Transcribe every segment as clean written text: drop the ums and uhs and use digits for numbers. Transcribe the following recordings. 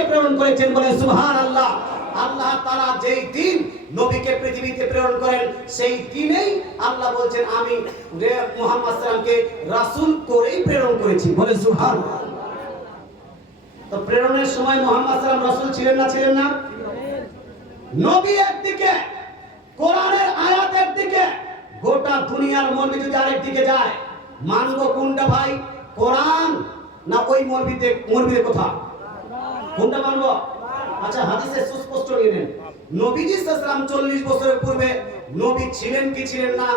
নবীকে প্রেরণ করেছেন, বলে সুবহানাল্লাহ। আল্লাহ তাআলা যেই দিন নবীকে পৃথিবীতে প্রেরণ করেন সেই দিনেই আল্লাহ বলছেন আমি মুহাম্মদ সাল্লামকে রাসূল করেই প্রেরণ করেছি, বলে সুবহানাল্লাহ। তো প্রেরণের সময় মুহাম্মদ সাল্লাম রাসূল ছিলেন না, ছিলেন না? নবী একদিকে, কোরআনের আয়াত একদিকে, গোটা দুনিয়ার মৌলবি যদি আরেক দিকে যায়, মানবো কোনটা ভাই? কোরআন না ওই মৌলবিদের কথা? কোনটা মানবো? আচ্ছা, হাদিসে সুস্পষ্ট নিয়ে নেন, নবীজি সাল্লাল্লাহু আলাইহি ওয়াসাল্লাম 40 বছরের পূর্বে নবী ছিলেন কি ছিলেন না,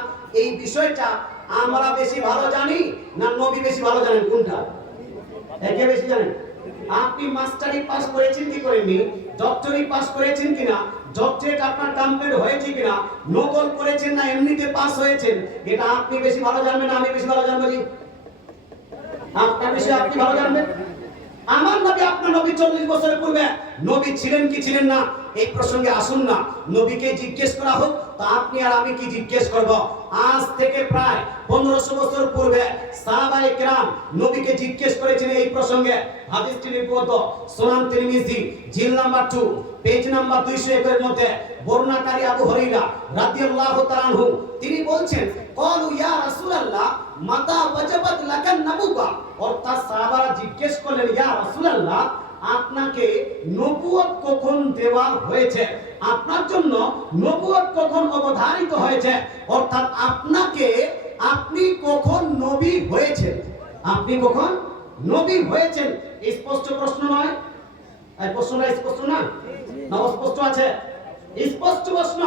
এই বিষয়টা আমরা বেশি ভালো জানি না নবী বেশি ভালো জানেন? কোনটা? একে বেশি জানেন? আপনি মাস্টারি পাস করেছেন কি করেননি, ডক্টরি পাস করেছেন কিনা, ডক্টরেট আপনার কমপ্লিট হয়েছে কিনা, নকল করেছেন না এমনিতে পাস হয়েছেন, এটা আপনি বেশি ভালো জানবেন না আমি বেশি ভালো জানবো? জি, আপনার বিষয়ে আপনি ভালো জানবেন। আমার নবী, আপনার নবী 40 বছরের পূর্বে নবী ছিলেন কি ছিলেন না, এই প্রসঙ্গে আসুন না নবীকে জিজ্ঞেস করা হোক, তা আপনি আর আমি কি জিজ্ঞেস করব? আজ থেকে প্রায় 1500 বছর পূর্বে সাহাবায়ে কেরাম নবীকে জিজ্ঞেস করেছেন এই প্রসঙ্গে। হাদিসটি রিপোর্ট সুনান তিরমিজি জিল নাম্বার 2 পেজ নাম্বার 201 এর মধ্যে বর্ণনাকারী আবু হুরায়রা রাদিয়াল্লাহু তাআলা আনহু তিনি বলছেন, ক্বালু ইয়া রাসূলুল্লাহ মাতা ওয়াজাবাত লাকান নবুওয়া, অর্থাৎ সাহাবারা জিজ্ঞেস করলেন, ইয়া রাসূলুল্লাহ আপনাকে নবুয়ত কখন দেওয়া হয়েছে, আপনার জন্য নবুয়ত কখন অবধারিত হয়েছে, অর্থাৎ আপনি কখন নবী হয়েছেন, আপনি কখন নবী হয়েছেন? স্পষ্ট প্রশ্ন নয়? এই প্রশ্নটা স্পষ্ট না? না অস্পষ্ট আছে? স্পষ্ট প্রশ্ন।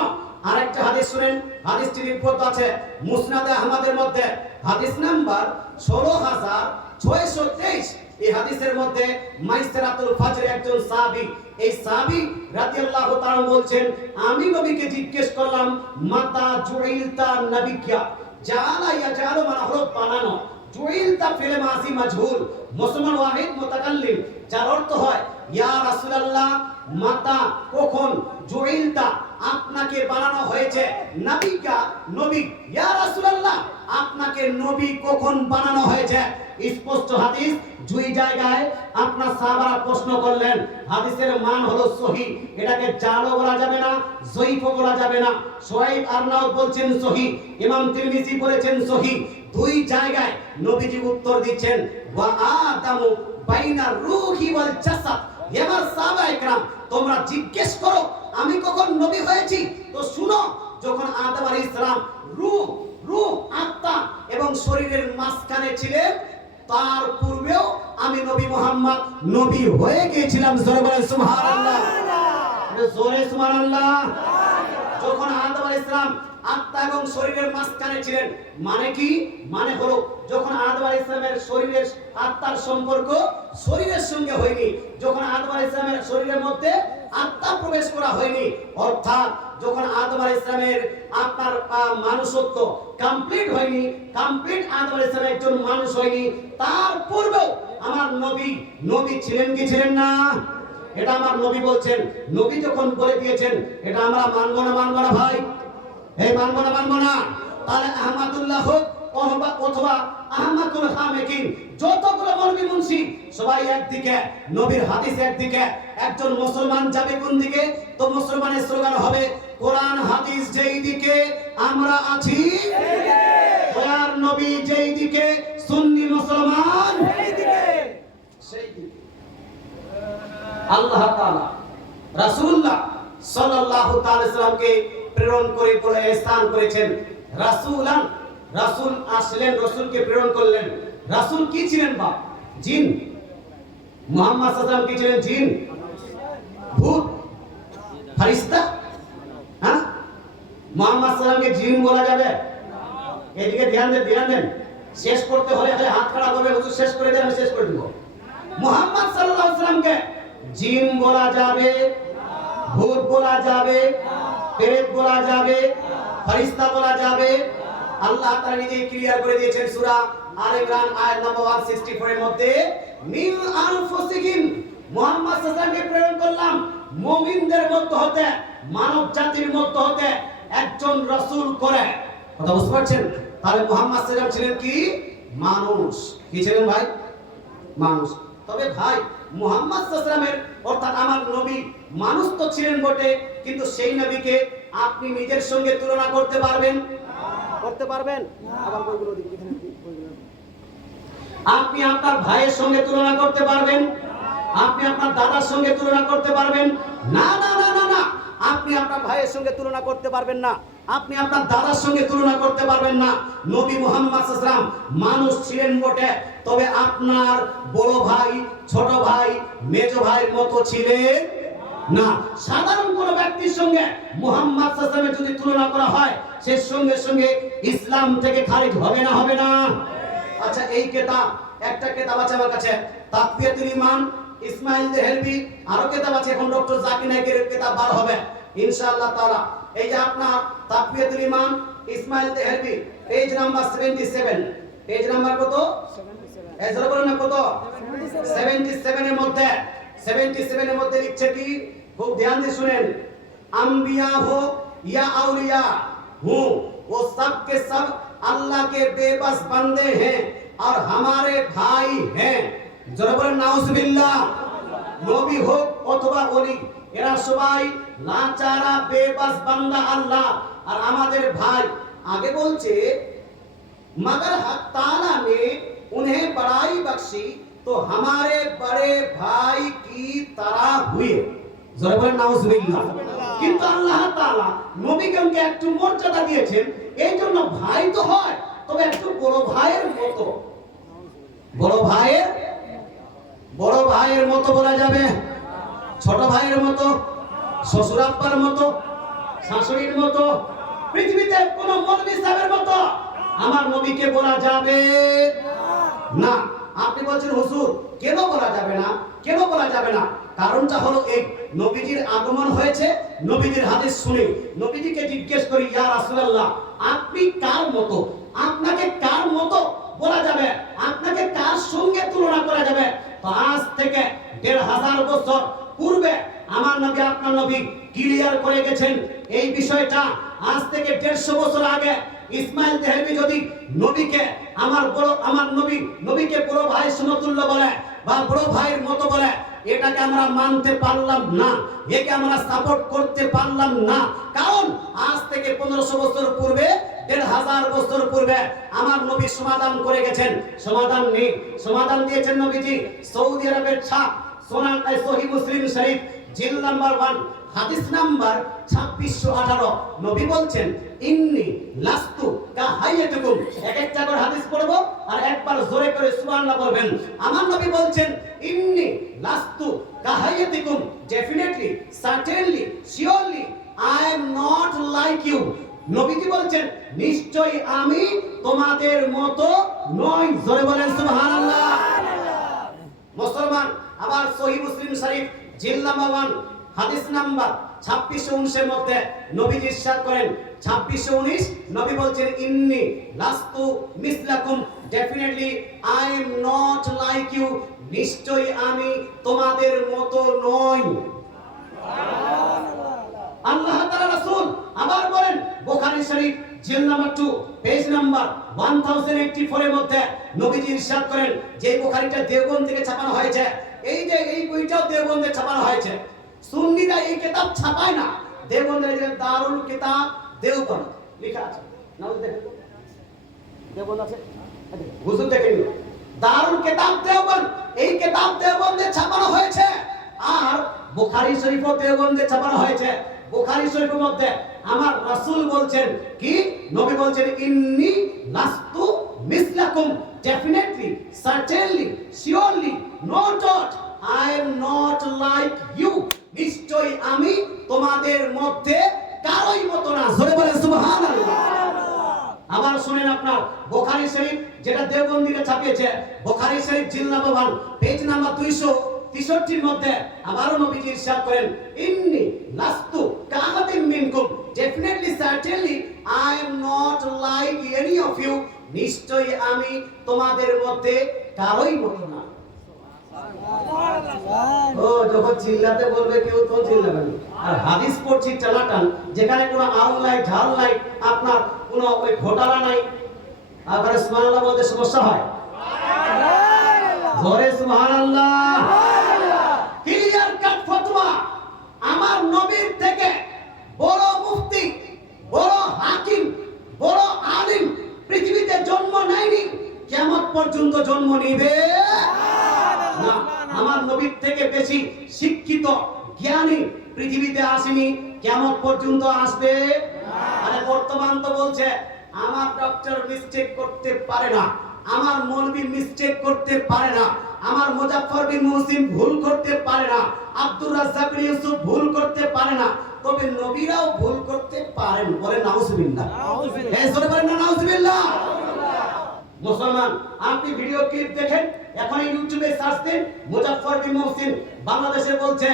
আরেকটা হাদিস শুনেন, হাদিসটি রিপোর্ট আছে মুসনাদে আহমদের মধ্যে, হাদিস নাম্বার 16623। এই হাদিসের মধ্যে মাইসরাতুল ফাজর একজন সাহাবী, এই সাহাবী রাদিয়াল্লাহু তাআলা বলছেন, আমি নবীকে জিজ্ঞেস করলাম মাতা জুইলতা নবিয়্যা, জালা ইয়াজালু মানে হলো বানানো, জুইলতা ফিলে মাজি মাজহুল, মুসলমান ওয়াহিদ মুতাকাল্লিম, যার অর্থ হয় ইয়া রাসূলুল্লাহ মাতা কখন, জুইলতা আপনাকে বানানো হয়েছে, নবিকা নবী, ইয়া রাসূলুল্লাহ আপনাকে নবী কখন বানানো হয়েছে? স্পষ্ট হাদিস, দুই জায়গায় আপনার সাহাবারা প্রশ্ন করলেন, হাদিসের মান হলো সহিহ, এটাকে জালও বলা যাবে না, যঈফও বলা যাবে না। সোহাইব আরনাউত বলছেন সহিহ, ইমাম তিরমিজি বলেছেন সহিহ, দুই জায়গায় নবীজি উত্তর দিচ্ছেন ওয়া আদামু বাইনা রূহি ওয়াল জাসাদ। এবার সাহাবায়ে কেরাম তোমরা জিজ্ঞেস করো আমি কখন নবী হয়েছি, তো শুনো, যখন আদম আলাইহিস সালাম রূহ আত্মা এবং শরীরের মাঝখানে ছিলেন, তার পূর্বেও আমি নবী মুহাম্মদ নবী হয়ে গিয়েছিলাম। জোরে বলেন সুবহানাল্লাহ, জোরে সুবহানাল্লাহ। যখন আদম আলাইহিস সালাম আত্মা এবং শরীরের মাঝখানে ছিলেন, মানে কি? মানে হলো যখন আদম আলাইহিস সালামের শরীরের আত্মার সম্পর্ক শরীরের সঙ্গে হয়নি, যখন আদম আলাইহিস সালামের শরীরের মধ্যে আত্মা প্রবেশ করা হয়নি, অর্থাৎ যখন আদম আলাইহিস সালামের আপনার মানুষত্ব কমপ্লিট হয়নি, কমপ্লিট আদম আলাইহিস সালাম একজন মানুষ হয়নি, তার পূর্বেও আমার নবী ছিলেন কি ছিলেন না? এটা আমার নবী বলছেন, নবী যখন বলে দিয়েছেন, এটা আমরা মানবো না ভাই? এই মানবো না? তাহলে আহমদুল্লাহ হোক অথবা আহমদুল হামিদিন, যতগুলো মৌলবি মুন্সি সবাই একদিকে, নবীর হাদিস একদিকে, একজন মুসলমান যাবে কোন দিকে? তো মুসলমানের স্লোগান হবে কোরআন হাদিস যেই দিকে আমরা আছি দয়ার নবী যেই দিকে, সুন্নি মুসলমান সেই দিকে। আল্লাহ তাআলা রাসূলুল্লাহ সাল্লাল্লাহু তাআলা সাল্লামকে প্রেরণ করে বলে স্থান করেছেন রাসূলান, রাসূল আসলেন, রাসূলকে প্রেরণ করলেন। রাসূল কি ছিলেন? বা জিন। মুহাম্মদ সাল্লাল্লাহু আলাইহি ওয়াসাল্লাম কি ছিলেন? জিন, ভূত, ফেরেশতা? হ্যাঁ, মুহাম্মদ সাল্লাল্লাহু আলাইহি ওয়াসাল্লামকে জিন বলা যাবে? এদিকে ধ্যান দেন, শেষ করতে হলে খালি হাত খাড়া করবে, হুজুর শেষ করে দেন, আমি শেষ করে দেব। মুহাম্মদ সাল্লাল্লাহু আলাইহি ওয়াসাল্লামকে জিন বলা যাবে, ভূত বলা যাবে, পেরেত বলা যাবে, ফেরেশতা বলা যাবে? আল্লাহ তাআলা নিজেই ক্লিয়ার করে দিয়েছেন সূরা আলে ইমরান আয়াত নম্বর 164 এর মধ্যে, মিন আনফুসিহিম, মুহাম্মদ সাল্লাল্লাহু আলাইহি ওয়াসাল্লামকে প্রেরণ করলাম মুমিনদের মধ্য হতে, মানব জাতির মধ্য হতে একজন রাসূল করে। কথা বুঝতে পারছেন? তাহলে মুহাম্মদ সাল্লাল্লাহু আলাইহি ওয়াসাল্লাম ছিলেন কি? মানুষ। কি ছিলেন ভাই? মানুষ। তবে ভাই মুহাম্মদ সাল্লাল্লাহু আলাইহি ওয়াসাল্লামের অর্থাৎ আমার নবী মানুষ তো ছিলেন বটে, কিন্তু সেই নবীকে আপনি নিজের সঙ্গে তুলনা করতে পারবেন? করতে পারবেন? আবার বইগুলো দিন, এখানে বইগুলো। আপনি আপনার ভাইয়ের সঙ্গে তুলনা করতে পারবেন? আপনি আপনার দাদার সঙ্গে তুলনা করতে পারবেন? না না না না না, আপনি আপনার ভাইয়ের সঙ্গে তুলনা করতে পারবেন না, আপনি আপনার দাদার সঙ্গে তুলনা করতে পারবেন না। নবী মুহাম্মদ সাল্লাল্লাহু আলাইহি ওয়াসাল্লাম মানুষ ছিলেন বটে, তবে আপনার বড় ভাই, ছোট ভাই, মেজো ভাইয়ের মতো ছিলেন না। সাধারণ কোন ব্যক্তির সঙ্গে মুহাম্মদ সাল্লাল্লাহু আলাইহি ওয়াসাল্লামের যদি তুলনা করা হয়, সে সঙ্গে সঙ্গে ইসলাম থেকে খারিজ হবে না? হবে না? আচ্ছা, এই কিতাব, একটা কিতাব আছে আমার কাছে, তাকওয়াতুল ঈমান, ইসমাইল দেহলভি, আরো কিতাব আছে, এখন ডক্টর জাকির নায়েকের কিতাব বার হবে ইনশাআল্লাহ তাআলা। এই যে আপনার তাকওয়াতুল ঈমান, Ismail Dehlavi, page number 77, page number কত? 77। এজরা বলেন না কত? 77 এর মধ্যে, 77 এর মধ্যে লিখছে কি, খুব ধ্যান দিয়ে শুনেন, अंबिया हो या औलिया हूँ, वो सब के सब अल्लाह के बेबस बंदे हैं और हमारे भाई हैं। जरा बोलें नाउजुबिल्लाह। नबी हो अथवा ওলি, এরা সবাই লাচারা বেবাস বান্দা আল্লাহ আর আমাদের ভাই। আগে বলছে मगर हक ताला ने उन्हें बड़ाई बख्शी तो हमारे बड़े भाई की तरह हुए। জোরে বলেন নাউজুবিল্লাহ। কিন্তু আল্লাহ তাআলা নবীকে একটু মর্যাদা দিয়েছেন, এই জন্য ভাই তো হয়, তবে একটু বড় ভাইয়ের মতো, বড় ভাইয়ের মতো বলা যাবে, ছোট ভাইয়ের মতো, শ্বশুর আব্বার মতো, শাশুড়ির মতো, পৃথিবীতে কোন মৌলভী সাহেবের মতো আমার নবীকে বলা যাবে না। আপনি বলছেন হুজুর কেন বলা যাবে না, কেন বলা যাবে না? কারণটা হলো এই, নবীজির আগমন হয়েছে, নবীজির হাদিস শুনে নবীজিকে জিজ্ঞেস করি, ইয়া রাসূলুল্লাহ আপনি কার মতো, আপনাকে কার মতো বলা যাবে, আপনাকে কার সঙ্গে তুলনা করা যাবে? তো আজ থেকে ১৫০০ বছর পূর্বে আমার নবী, আপনার নবী ক্লিয়ার করে গেছেন এই বিষয়টা। আজ থেকে ১৫০ বছর আগে ইসমাইল দেহলভি যদি নবীকে আমার নবীকে বড় ভাইয়ের সমতুল্য বলে বা বড় ভাইয়ের মতো বলে, এটাকে আমরা মানতে পারলাম না, একে আমরা সাপোর্ট করতে পারলাম না। কারণ আজ থেকে ১৫০০ বছর পূর্বে, ১৫০০ বছর পূর্বে আমার নবী সমাধান করে গেছেন। সমাধান নেই, সমাধান দিয়েছেন নবীজি সৌদি আরবের ছাপ সোনান সহিহ মুসলিম শরীফ জিলদ নাম্বার 1 হাদিস নাম্বার ২৬১৮। নবী বলছেন ইন্নী লাস্তু কাহাইয়াতুকুম। একটা করে হাদিস পড়ব আর একবার জোরে করে সুবহানাল্লাহ বলবেন। আমার নবী বলছেন ইন্নী লাস্তু কাহাইয়াতুকুম, definitely, certainly, surely I am not like you. নবীজি বলছেন নিশ্চয়ই আমি তোমাদের মতো নই। জোরে বলেন সুবহানাল্লাহ। মুসলমান, আবার সহিহ মুসলিম শরীফ জিলদ নাম্বার 1 হাদিস নাম্বার ২৬১৯ এর মধ্যে নবীজি ইরশাদ করেন, ২৬১৯, নবী বলছেন ইন্নী লাস্তু মিসলাকুম, definitely I am not like you, নিশ্চয়ই আমি তোমাদের মতো নই। আল্লাহ তাআলা রাসূল আবার বলেন বুখারী শরীফ জিলদ নাম্বার 2 পেজ নাম্বার 1084 এর মধ্যে নবীজি ইরশাদ করেন, যে বুখারীটা দেওবন্দ থেকে ছাপানো হয়েছে, এই যে এই বইটাও দেওবন্দে ছাপানো হয়েছে। সুন্নিরা এই কিতাব ছাপায় না, দেওবন্দের যে দারুল কিতাব দেওবন্দ লেখা আছে, নাও দেখেন তো, দেওবন্দ আছে, হুজুর দেখেন দারুল কিতাব দেওবন্দ, এই কিতাব দেওবন্দে ছাপানো হয়েছে। আর বুখারী শরীফও দেওবন্দে ছাপানো হয়েছে। বুখারী শরীফের মধ্যে আমার রাসূল বলছেন কি, নবী বলছেন ইন্নী লাস্তু মিসলাকুম, definitely, certainly, surely, no doubt I am not like you, নিশ্চয়ই আমি তোমাদের মধ্যে কারোই মতো না। জোরে বলেন সুবহানাল্লাহ। আবার শুনেন আপনার বুখারী শরীফ যেটা দেওবন্দীরা ছাপিয়েছে, বুখারী শরীফ জিলদ নাম্বার 1 পেজ নাম্বার 263 মধ্যে আবারও নবীজি ইরশাদ করেন ইন্নী লাস্তু কাআহাদিন মিনকুম, definitely, certainly I am not like any of you, নিশ্চয়ই আমি তোমাদের মধ্যে কারোই মতো না। ও যখন চিল্লাতে বলবে কেউ তো চিল্লাবে না। আর হাদিস পড়ছি টানাটান, যেখানে কোনো আউল নাই, ঝাল নাই, আপনার কোনো ওই ঘোটালা নাই, আবার সুবহানাল্লাহ বলতে সমস্যা হয়। জোরে সুবহানাল্লাহ। জন্ম নিবে না। আমার নবীর থেকে বেশি শিক্ষিত জ্ঞানী পৃথিবীতে আসেনি, কিয়ামত পর্যন্ত আসবে। আরে বর্তমান তো বলছে আমার ডক্টর মিস্টেক করতে পারে না, আমার মৌলবি মিস্টেক করতে পারে না, আমার মুজাফফর বিন মুহসিন ভুল করতে পারে না, আব্দুর রাজ্জাক বিন ইউসুফ ভুল করতে পারে না, তবে নবীরাও ভুল করতে পারেন। বলেন নাউজুবিল্লাহ। এই জোরে বলেন না নাউজুবিল্লাহ। মুসলমান, আপনি ভিডিও ক্লিপ দেখেন, এখন ইউটিউবে সার্চ দেন মুজাফফর বিন মুহসিন বাংলাদেশে বলছে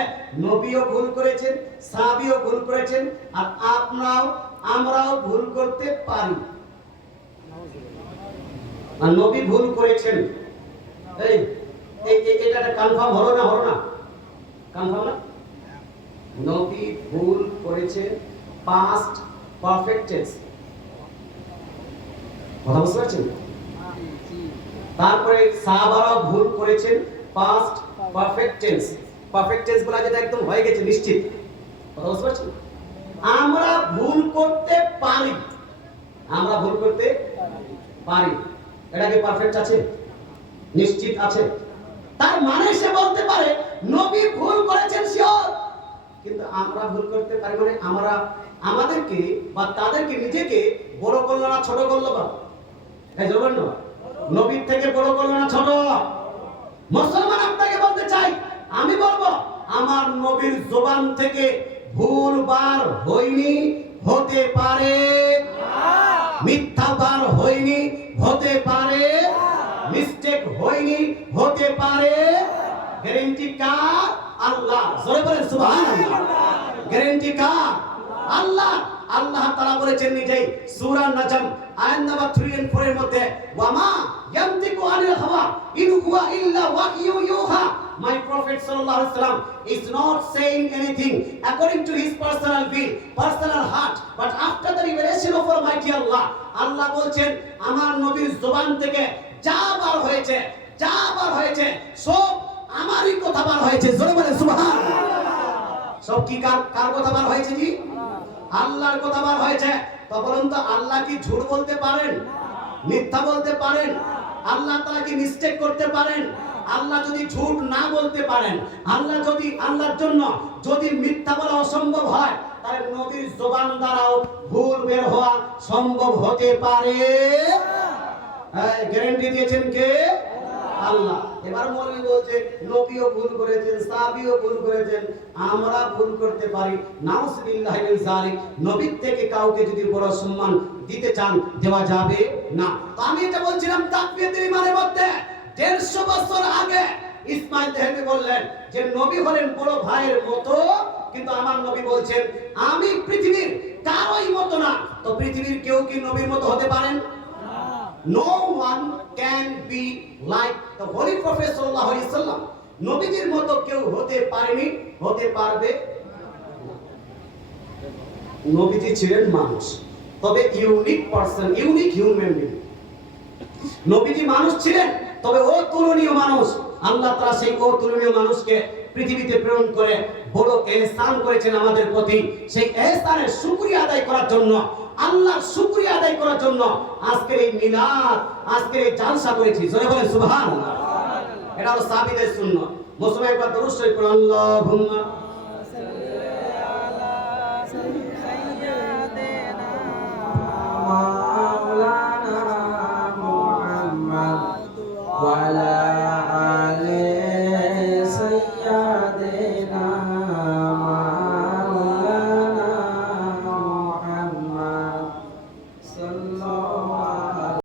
নবীও ভুল করেছেন, সাহাবীও ভুল করেছেন, আর আমরাও ভুল করতে পারি। আর নবী ভুল করেছেন, এই এটা কনফার্ম হলো না? কনফার্ম না? নবী ভুল করেছেন পাস্ট পারফেক্ট টেন্স। কথা বুঝতে পারছেন? তারপরে সাহাবারা ভুল করেছেন past perfect tense. Perfect tense বলা যেটা একদম হয়ে গেছে নিশ্চিত। কথা বুঝতে পারছেন? আমরা ভুল করতে পারি, আমরা ভুল করতে পারি, এটা কি পারফেক্ট আছে? নিশ্চিত আছে। তার মানে সে বলতে পারে নবী ভুল করেছেন শিওর, কিন্তু আমরা ভুল করতে পারি মানে আমরা আমাদেরকে বা তাদেরকে নিজেকে বড় করলো না ছোট করলো? বা এই জন্য নবীর থেকে বড় করলো না ছোট? মুসলমান, আপনাকে বলতে চাই, আমি বলবো আমার নবীর জবান থেকে ভুল বার হয়নি, হতে পারে, মিথ্যা বার হয়নি, হতে পারে, মিস্টেক হয়নি, হতে পারে। গ্যারান্টি কার? আল্লাহ। জোরে বলেন সুবহানাল্লাহ। গ্যারান্টি কার? আল্লাহ। আল্লাহ তাআলা বলেছেন নিজেই সূরা নাজম আয়াত নাম্বার 3 and 4 এর মধ্যে, ওয়ামা ইয়ানতিকু আনিল হাওয়া ইন হুয়া ইল্লা ওয়াহয়ু ইউহা। My Prophet sallallahu alaihi wasallam is not saying anything according to his personal will, personal heart, but after the revelation of Almighty Allah. আল্লাহ বলছেন আমার নবীর জবান থেকে যা বার হয়েছে সব আমারই কথা বার হয়েছে। জোরে বলেন সুবহানাল্লাহ। সব কি কার কথা বার হয়েছে? জি, আল্লাহর কথা বার হয়েছে। তো বলুন তো, আল্লাহ কি ঝুট বলতে পারেন? মিথ্যা বলতে পারেন? আল্লাহ তাআলা কি মিস্টেক করতে পারেন? আল্লাহ যদি ঝুট না বলতে পারেন, আল্লাহর জন্য যদি মিথ্যা বলা অসম্ভব হয়, তাহলে নবীর জবান দ্বারাও ভুল বের হওয়া সম্ভব হতে পারে। গ্যারান্টি দিয়েছেন কে? আল্লাহ। এবার মৌলবী বলছে নবীও ভুল করেছেন, সাহাবীও ভুল করেছেন, আমরা ভুল করতে পারি। নাউজুবিল্লাহি মিন যালিক। নবীর থেকে কাউকে যদি বড় সম্মান দিতে চান, দেওয়া যাবে না। তো আমি এটা বলছিলাম তাকবীরের ইমানের মধ্যে 150 বছর আগে ইসমাইল দেহলভী বললেন যে নবী হলেন বড় ভাইয়ের মতো, কিন্তু আমার নবী বলছেন আমি পৃথিবীর কারোই মতো না। তো পৃথিবীর কেউ কি নবীর মতো হতে পারেন? No one can be like the Holy Prophet sallallahu alaihi wasallam. নবীজির মতো কেউ হতে পারেনি, হতে পারবে না। নবীজি ছিলেন মানুষ, তবে unique person, unique human being. নবীজি মানুষ ছিলেন, তবে অতুলনীয় মানুষ। আল্লাহ তাআলা সেই অতুলনীয় মানুষকে পৃথিবীতে প্রেরণ করে বড় ইহসান করেছেন আমাদের প্রতি। সেই ইহসানের শুকরিয়া আদায় করার জন্য, আল্লাহর শুকরিয়া আদায় করার জন্য আজকের এই মিলাদ, আজকের এই জালসা করেছি। জোরে বলেন সুবহানাল্লাহ। এটা হলো সাহাবীদের সুন্নাত। মুসলমান একবার দরুদ শরীফ পড়ুন, আল্লাহুম্মা সাল্লি আলা সাইয়্যিদিনা মাওলানা মুহাম্মদ ওয়া আলা